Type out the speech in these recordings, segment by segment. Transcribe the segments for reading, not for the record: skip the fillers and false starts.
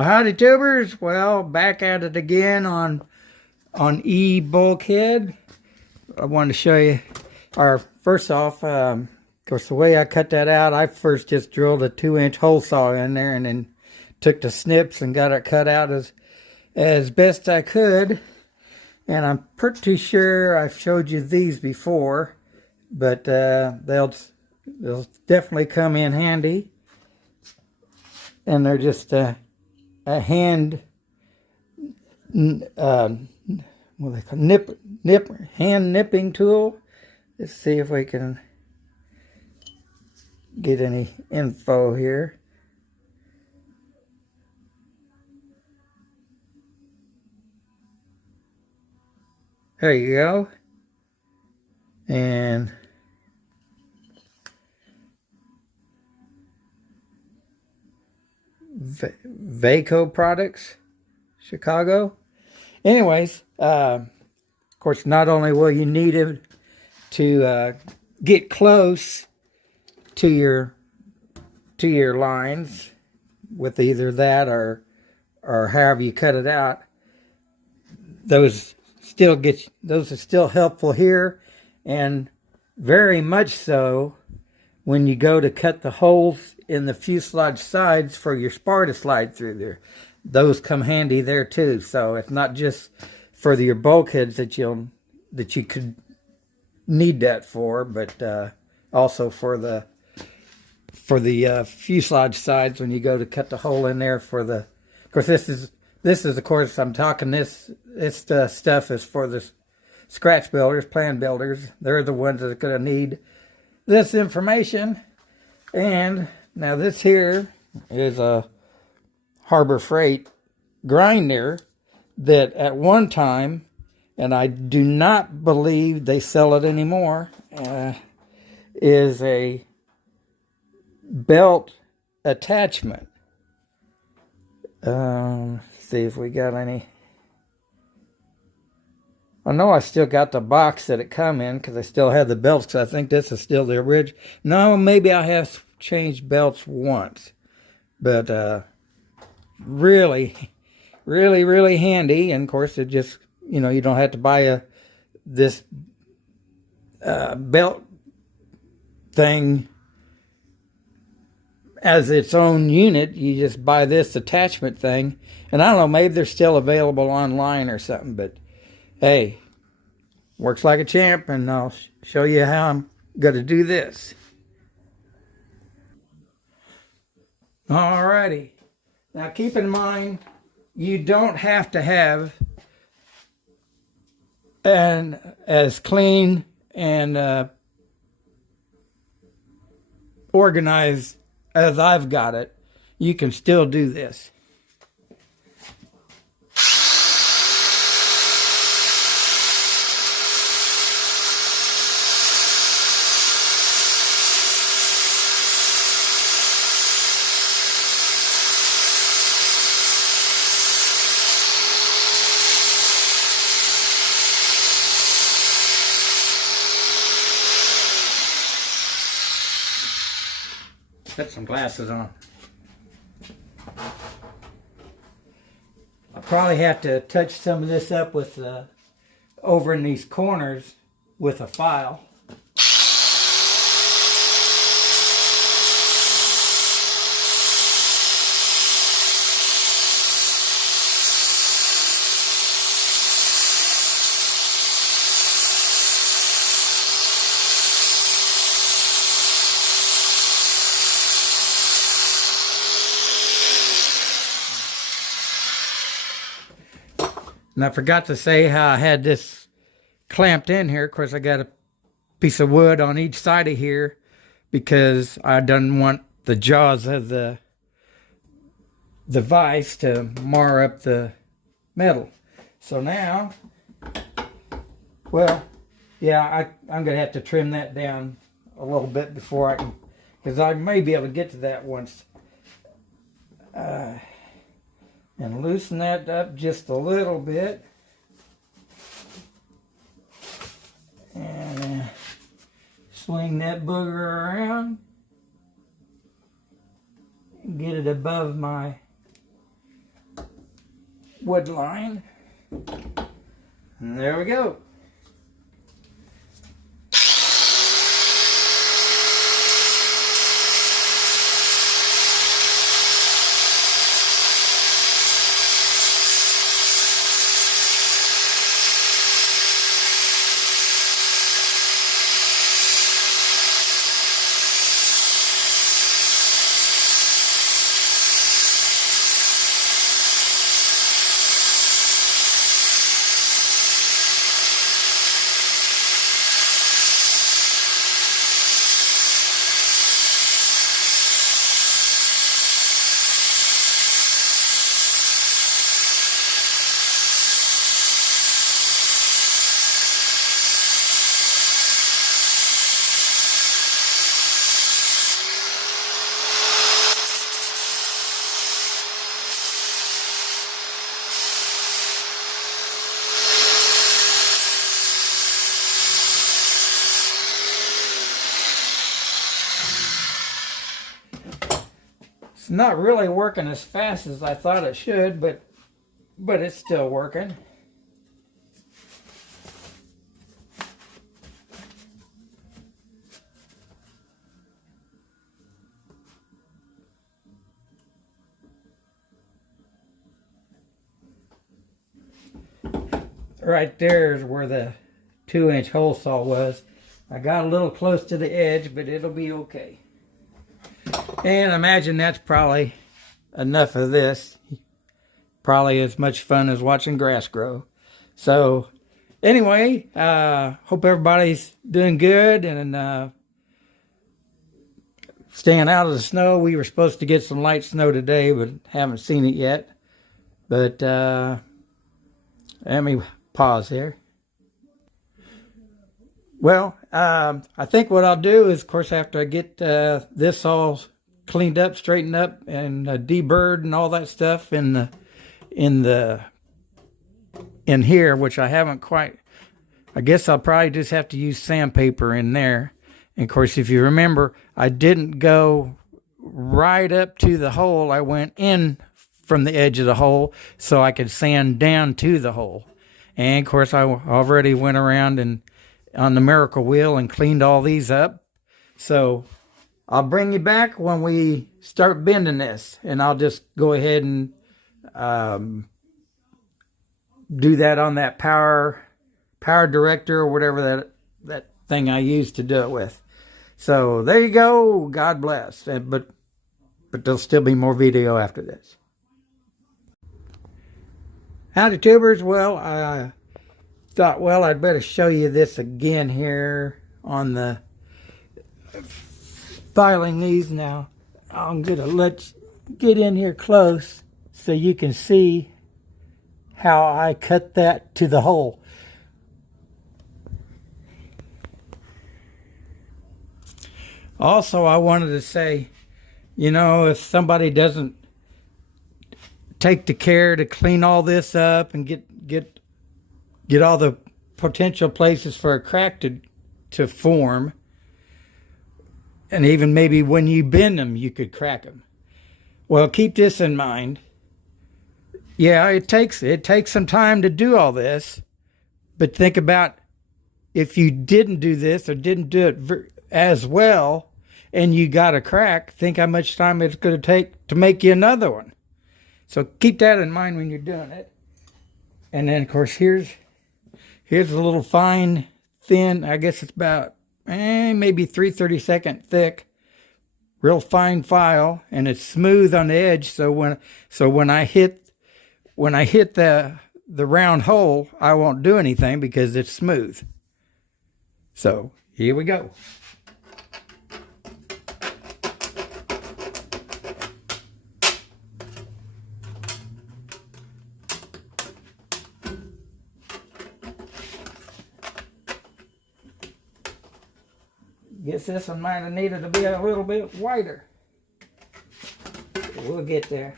Well, howdy tubers. Well, back at it again on E Bulkhead. I wanted to show you first off, of course, the way I cut that out, I first just drilled a 2-inch hole saw in there and then took the snips and got it cut out as best I could. And I'm pretty sure I've showed you these before, but they'll definitely come in handy. And they're just a hand what they call hand nipping tool. Let's see if we can get any info here. There you go. And Vaco Products, Chicago. Anyways, of course, not only will you need it to get close to your lines with either that or however you cut it out, those are still helpful here, and very much so when you go to cut the holes in the fuselage sides for your spar to slide through there. Those come handy there too. So it's not just for your bulkheads that you could need that for, but also for the fuselage sides when you go to cut the hole in there for the. Of course, this is of course I'm talking this stuff is for the scratch builders, plan builders. They're the ones that are going to need this information. And now this here is a Harbor Freight grinder that at one time, and I do not believe they sell it anymore, is a belt attachment. See if we got any. I know I still got the box that it come in because I still have the belts, because I think this is still the original. No, maybe I have changed belts once. But really, really, really handy. And of course, it just, you don't have to buy this belt thing as its own unit. You just buy this attachment thing. And I don't know, maybe they're still available online or something, but hey, works like a champ, and I'll show you how I'm going to do this. Alrighty. Now keep in mind, you don't have to have as clean and organized as I've got it. You can still do this. Put some glasses on. I'll probably have to touch some of this up with over in these corners with a file. And I forgot to say how I had this clamped in here. Of course, I got a piece of wood on each side of here because I didn't want the jaws of the vise to mar up the metal. So now, well, yeah, I'm going to have to trim that down a little bit before I can, because I may be able to get to that once. And loosen that up just a little bit. And swing that booger around. Get it above my wood line. And there we go. It's not really working as fast as I thought it should, but it's still working. Right there is where the 2-inch hole saw was. I got a little close to the edge, but it'll be okay. And I imagine that's probably enough of this. Probably as much fun as watching grass grow. So anyway, hope everybody's doing good and staying out of the snow. We were supposed to get some light snow today, but haven't seen it yet. But let me pause here. Well, I think what I'll do is, of course, after I get this all cleaned up, straightened up, and deburred and all that stuff in here, which I haven't quite. I guess I'll probably just have to use sandpaper in there. And of course, if you remember, I didn't go right up to the hole. I went in from the edge of the hole so I could sand down to the hole. And of course, I already went around and on the Miracle Wheel and cleaned all these up. So I'll bring you back when we start bending this, and I'll just go ahead and do that on that power director or whatever that thing I used to do it with. So there you go. God bless. But there'll still be more video after this. Howdy tubers. Well, I thought, well, I'd better show you this again here on the filing these now. I'm gonna let you get in here close so you can see how I cut that to the hole. Also, I wanted to say, you know, if somebody doesn't take the care to clean all this up and get all the potential places for a crack to form, and even maybe when you bend them, you could crack them. Well, keep this in mind. Yeah, it takes some time to do all this, but think about if you didn't do this or didn't do it as well, and you got a crack, think how much time it's going to take to make you another one. So keep that in mind when you're doing it. And then, of course, here's a little fine, thin, I guess it's about maybe 3/32 thick, real fine file, and it's smooth on the edge. So when I hit the round hole, I won't do anything because it's smooth. So here we go. Guess this one might have needed to be a little bit wider. We'll get there.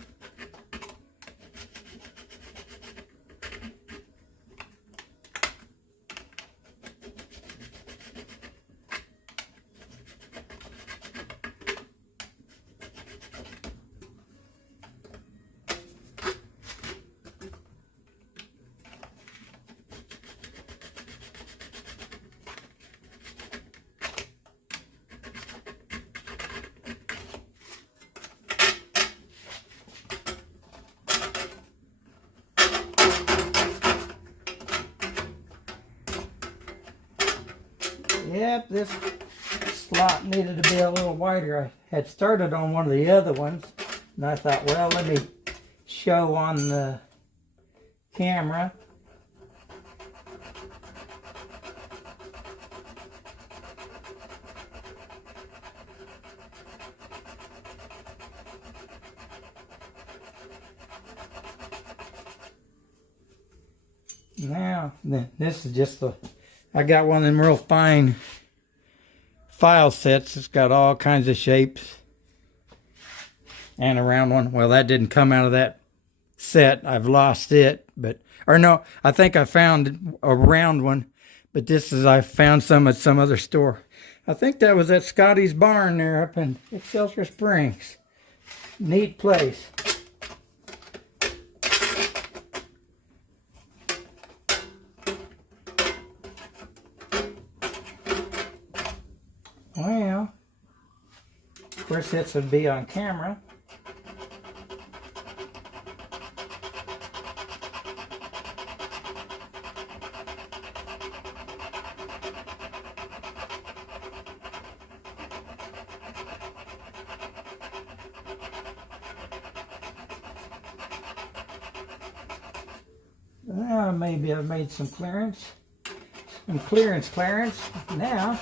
yep, this slot needed to be a little wider. I had started on one of the other ones, and I thought, well, let me show on the camera. Now, this is just I got one of them real fine file sets. It's got all kinds of shapes. And a round one. Well, that didn't come out of that set. I've lost it. Or no, I think I found a round one. But I found some at some other store. I think that was at Scotty's Barn there up in Excelsior Springs. Neat place. Well, of course this would be on camera. Well, maybe I've made some clearance. Some clearance. Now,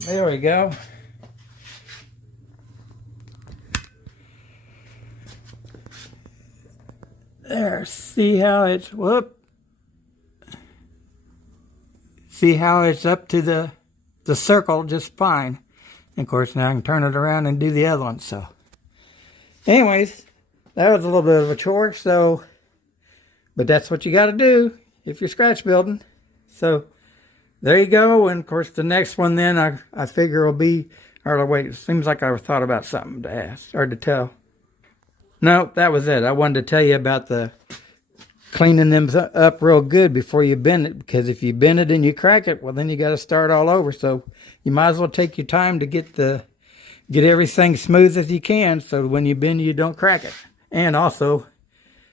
there we go. There, see how it's, see how it's up to the circle just fine. And of course now I can turn it around and do the other one. So anyways, that was a little bit of a chore, but that's what you got to do if you're scratch building. So there you go. And of course the next one then I figure will be, or wait, it seems like I thought about something to ask or to tell. No, that was it. I wanted to tell you about the cleaning them up real good before you bend it, because if you bend it and you crack it, well, then you got to start all over. So you might as well take your time to get everything smooth as you can, so when you bend, you don't crack it. And also,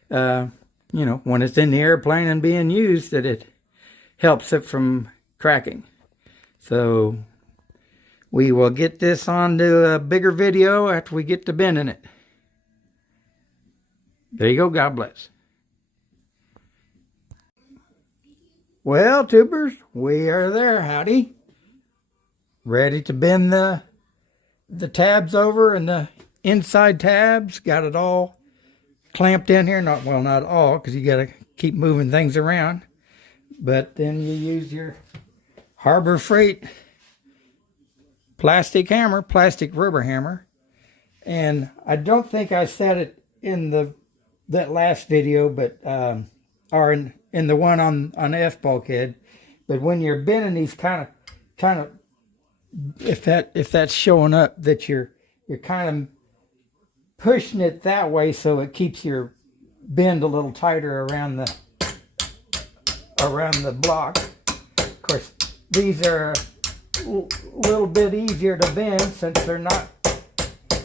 you know, when it's in the airplane and being used, that it helps it from cracking. So we will get this on to a bigger video after we get to bending it. There you go. God bless. Well, tubers, we are there. Howdy. Ready to bend the tabs over and the inside tabs. Got it all clamped in here. Not all, because you got to keep moving things around. But then you use your Harbor Freight plastic rubber hammer. And I don't think I said it in that last video, but or in the one on F bulkhead. But when you're bending these kind of, if that's showing up, that you're kind of pushing it that way, so it keeps your bend a little tighter around the block. Of course, these are a little bit easier to bend since they're not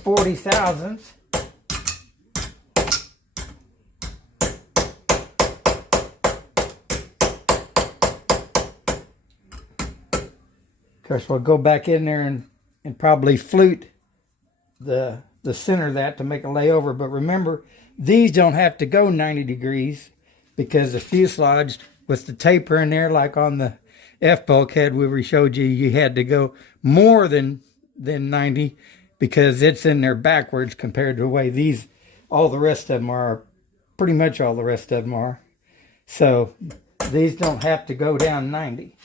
40 thousandths. Of course, we'll go back in there and probably flute the center of that to make it lay over. But remember, these don't have to go 90 degrees because the fuselage with the taper in there, like on the F bulkhead where we showed you had to go more than 90 because it's in there backwards compared to the way all the rest of them are. Pretty much all the rest of them are. So these don't have to go down 90.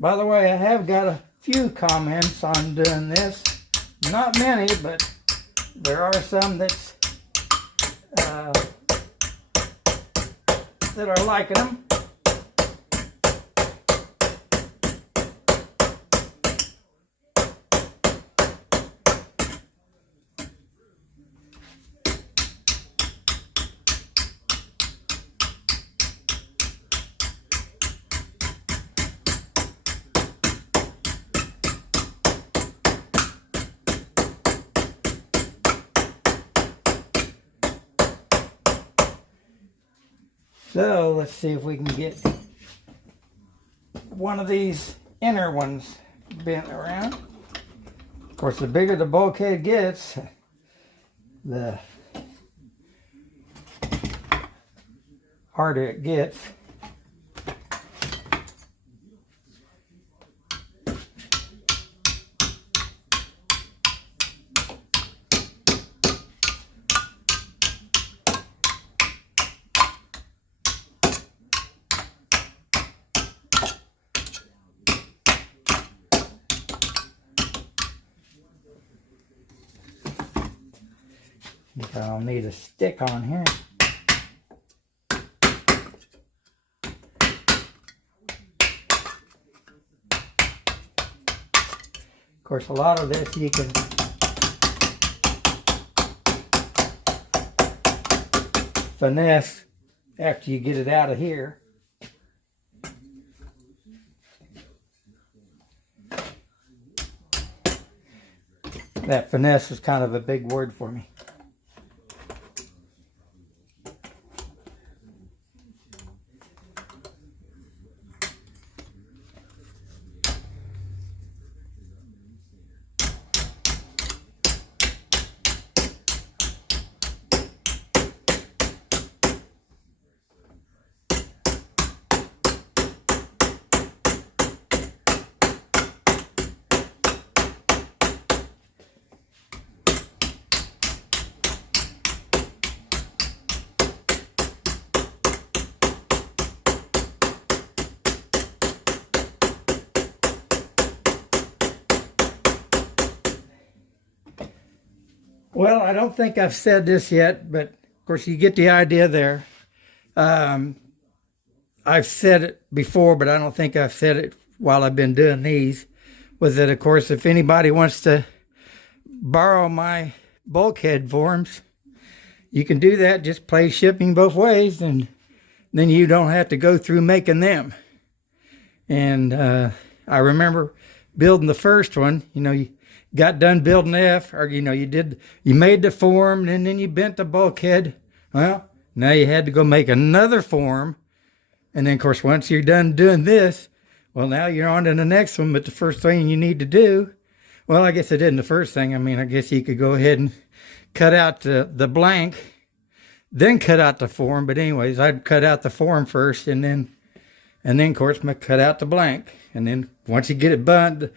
By the way, I have got a few comments on doing this. Not many, but there are some that's that are liking them. So let's see if we can get one of these inner ones bent around. Of course, the bigger the bulkhead gets, the harder it gets. I'll need a stick on here. Of course, a lot of this you can finesse after you get it out of here. That finesse is kind of a big word for me. Well, I don't think I've said this yet, but of course you get the idea there. I've said it before, but I don't think I've said it while I've been doing these. Was that, of course, if anybody wants to borrow my bulkhead forms, you can do that. Just play shipping both ways, and then you don't have to go through making them. And I remember building the first one. You know, you got done building F, or you made the form, and then you bent the bulkhead. Well, now you had to go make another form, and then of course once you're done doing this, well, now you're on to the next one. But the first thing you need to do, well, I guess it isn't the first thing. I mean, I guess you could go ahead and cut out the blank, then cut out the form. But anyways, I'd cut out the form first, and then of course cut out the blank. And then once you get it bent,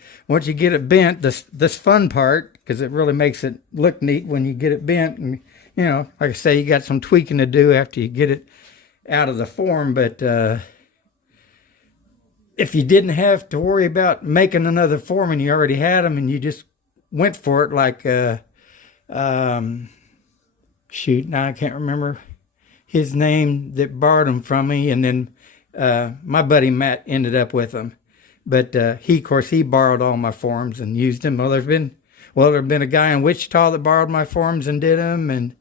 this fun part, because it really makes it look neat when you get it bent. And, you know, like I say, you got some tweaking to do after you get it out of the form. But if you didn't have to worry about making another form and you already had them and you just went for it, like, shoot, now I can't remember his name that borrowed them from me. And then my buddy Matt ended up with them. But of course, he borrowed all my forms and used them. Well, there's been a guy in Wichita that borrowed my forms and did them, and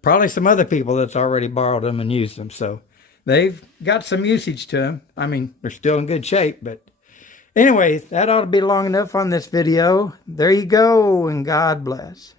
probably some other people that's already borrowed them and used them. So they've got some usage to them. I mean, they're still in good shape. But anyways, that ought to be long enough on this video. There you go, and God bless.